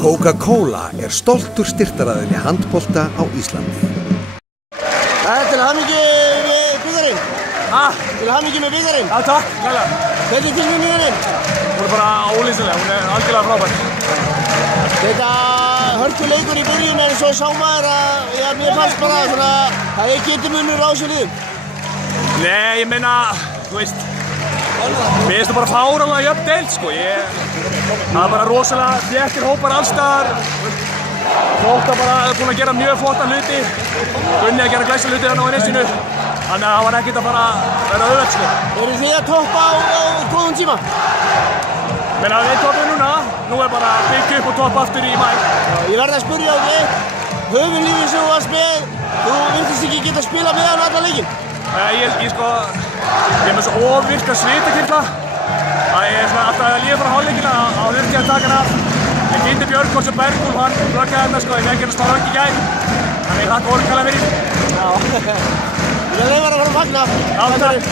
Coca-Cola stoltur styrktaraðili handbolta á Íslandi. Til hamingju með bikarinn. Til hamingju með bikarinn. Já, takk, kærlega. Hvernig er tilfinningin? Hún bara ólýsanleg, hún algjörlega frábær. Þetta hörkuleikur í byrjun en svo sá maður að mér fannst bara svona það getur munur á þessu liðum. Nei, ég meina, þú veist, mér finnst það bara fáránlega jöfn deild, sko. Það er bara rosalega þéttir hópar allstaðar. Þóttar bara búin að gera mjög flotta hluti. Gunni að gera glæsta hluti þarna á Nesinu. Þannig að það var ekkert að fara að vera auðvelt, sko. Eru þið að toppa á góðum tíma? Meina, við toppum núna. Nú er bara að byggja upp og toppa aftur í mæ. Ég verð að spyrja á þig. Höfuðlífið sem þú varst með, þú virtist ekki geta spila með hann alla leikinn. Ég er með svo ofvirka svitakirtla að ég er svona alltaf að líða frá hálfleikina á þurfti að taka hann af. Ég kynnti Björn Kors og Bergúl, hann rökkaði þetta, sko, ég fekk hérna smá rökk í gær. Þannig ég þakka orðkala fyrir. Já, ég vil leiða að fara að fagna. Já, takk.